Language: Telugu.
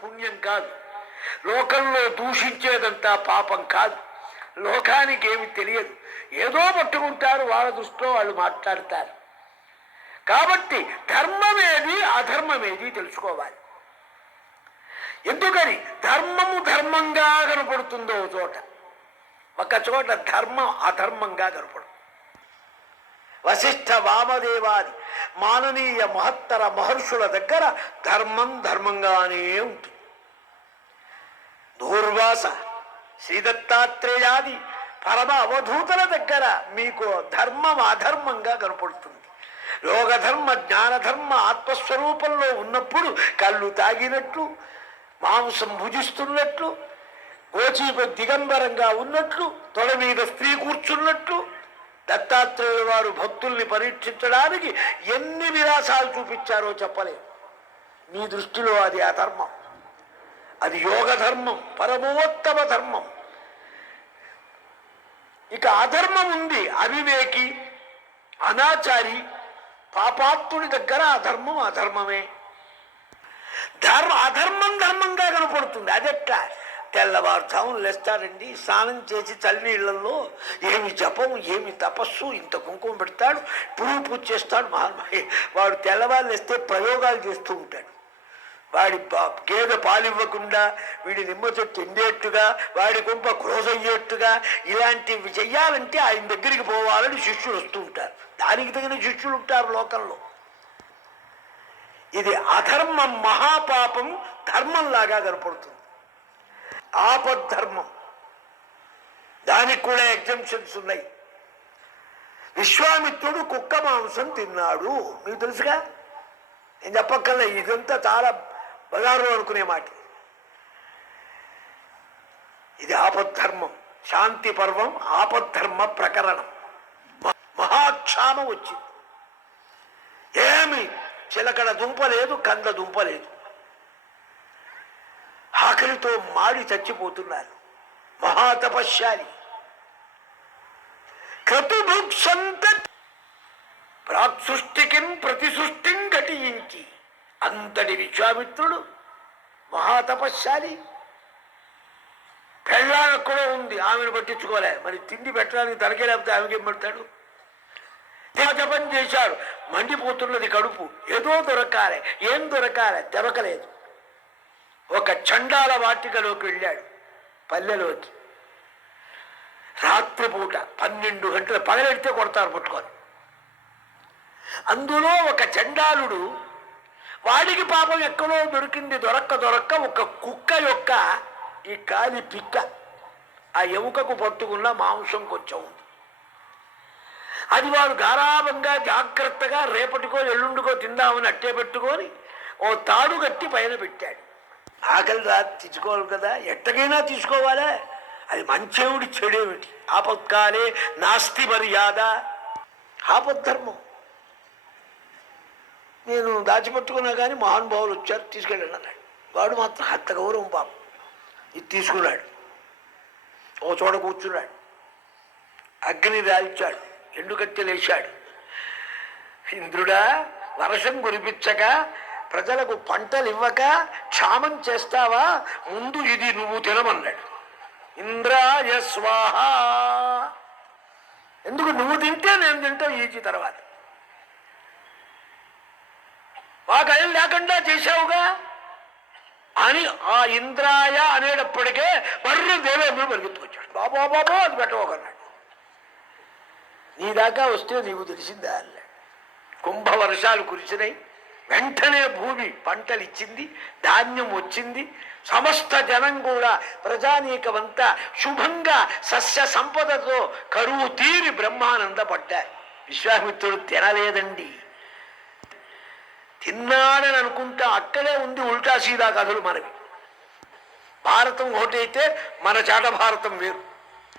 పుణ్యం కాదు, లోకంలో దూషించేదంతా పాపం కాదు, లోకానికి ఏమి తెలియదు, ఏదో పట్టుకుంటారు, వాళ్ళ దృష్టిలో వాళ్ళు మాట్లాడతారు. కాబట్టి ధర్మమేది అధర్మమేది తెలుసుకోవాలి. ఎందుకని ధర్మము ధర్మంగా కనపడుతుందో చోట, ఒక చోట ధర్మం అధర్మంగా కనపడుతుంది. వశిష్ఠ వామదేవాది మాననీయ మహత్తర మహర్షుల దగ్గర ధర్మం ధర్మంగానే ఉంటుంది. దూర్వాస శ్రీదత్తాత్రేయాది పరమ అవధూతల దగ్గర మీకు ధర్మం అధర్మంగా కనపడుతుంది. యోగధర్మ జ్ఞానధర్మ ఆత్మస్వరూపంలో ఉన్నప్పుడు కళ్ళు తాగినట్లు, మాంసం భుజిస్తున్నట్లు, గోచీప దిగంబరంగా ఉన్నట్లు, తొడ మీద స్త్రీ కూర్చున్నట్లు, దత్తాత్రేయుల వారు భక్తుల్ని పరీక్షించడానికి ఎన్ని విలాసాలు చూపించారో చెప్పలేము. మీ దృష్టిలో అది అధర్మం, అది యోగధర్మం, పరమోత్తమ ధర్మం. ఇక అధర్మం ఉంది, అవివేకి అనాచారి పాపాత్ముడి దగ్గర అధర్మం అధర్మమే. అధర్మం ధర్మంగా కనపడుతుంది. అదెట్లా? తెల్లవారుజామున లేస్తాడండి, స్నానం చేసి చల్లనీళ్లలో ఏమి జపం ఏమి తపస్సు, ఇంత కుంకుమ పెడతాడు, పూజ చేస్తాడు. వాడు తెల్లవారు లేస్తే ప్రయోగాలు చేస్తూ ఉంటాడు. వాడి గేదె పాలివ్వకుండా, వీడి నిమ్మ చెట్టు ఎండేట్టుగా, వాడి కుంప క్రోజ్ అయ్యేట్టుగా, ఇలాంటివి చెయ్యాలంటే ఆయన దగ్గరికి పోవాలని శిష్యులు వస్తూ ఉంటారు. దానికి తగిన శిష్యులు ఉంటారు లోకంలో. ఇది అధర్మం, మహాపాపం ధర్మంలాగా కనపడుతుంది. ఆపద్ధర్మం, దానికి కూడా ఎగ్జంప్షన్స్ ఉన్నాయి. విశ్వామిత్రుడు కుక్క మాంసం తిన్నాడు, మీకు తెలుసుగా, నేను చెప్పక్కర్లే. ఇదంతా చాలా బజారు అనుకునే మాట. ఇది ఆపద్ధర్మం. శాంతి పర్వం ఆపద్ధర్మ ప్రకరణం. మహాక్షామం వచ్చింది. ఏమి చిలకడ దుంప లేదు, కంద దుంప లేదు. ఆకలితో మాడి చచ్చిపోతున్నారు. మహాతపశ్శాలి క్రతుభుక్సంత ప్రాక్సృష్టికిం ప్రతిసృష్టిం ఘటించి, అంతటి విశ్వామిత్రుడు మహాతపశ్శాలి. పెళ్ళానికి కూడా ఉంది, ఆమెను పట్టించుకోలే. మరి తిండి పెట్టడానికి తనకే లేకపోతే ఆమెకేం పెడతాడు? జపం చేశాడు, మండిపోతున్నది కడుపు, ఏదో దొరకాలి. ఏం దొరకాలి? దొరకలేదు. ఒక చండాల వాటికలోకి వెళ్ళాడు, పల్లెలోకి. రాత్రిపూట 12 గంటలు, పగలెడితే కొడతారు పట్టుకొని. అందులో ఒక చండాలుడు, వాడికి పాపం ఎక్కడో దొరికింది, దొరక్క ఒక కుక్క యొక్క ఈ కాలి పిక్క, ఆ ఎముకకు పట్టుకున్న మాంసం కొంచెం ఉంది. అది వాడు గారాభంగా జాగ్రత్తగా రేపటికో ఎల్లుండికో తిందామని అట్టే పెట్టుకొని ఓ తాడు కట్టి పైన పెట్టాడు. ఆకలి రాత్రి తీసుకోవాలి కదా, ఎట్టకైనా తీసుకోవాలా. అది మంచేవుడి చెడేమిటి? ఆపత్కాలే నాస్తి మర్యాద. ఆపద్ధర్మం. నేను దాచిపెట్టుకున్నా కానీ మహానుభావులు వచ్చారు, తీసుకెళ్ళండి అన్నాడు. వాడు మాత్రం హత్త గౌరవం పాపం. ఇది తీసుకున్నాడు, ఓ చోట కూర్చున్నాడు, అగ్ని రాల్చాడు, ఎండుకత్తెలేశాడు. ఇంద్రుడా, వర్షం కురిపించక ప్రజలకు పంటలు ఇవ్వక క్షామం చేస్తావా? ముందు ఇది నువ్వు తినమన్నాడు. ఇంద్రాయ స్వాహ. ఎందుకు? నువ్వు తింటే నేను తింటా ఈచి తర్వాత. మాకు అయం లేకుండా చేశావుగా అని ఆ ఇంద్రాయ అనేటప్పటికే బర్రె దేవేంద్రుడు పరిగెత్తుకొచ్చాడు. బాబా అది పెట్టవకన్నాడు. నీ దాకా వస్తే నీకు తెలిసిందా అన్నాడు. కుంభ వర్షాలు కురిసినాయి, వెంటనే భూమి పంటలు ఇచ్చింది, ధాన్యం వచ్చింది. సమస్త జనం కూడా, ప్రజానీకమంతా శుభంగా సస్య సంపదతో కరువు తీరి బ్రహ్మానందపడ్డారు. విశ్వామిత్రుడు తినలేదండి. తిన్నాడని అనుకుంటా అక్కడే ఉంది ఉల్టా సీదా కథలు మనవి. భారతం ఒకటైతే మన చాట భారతం వేరు.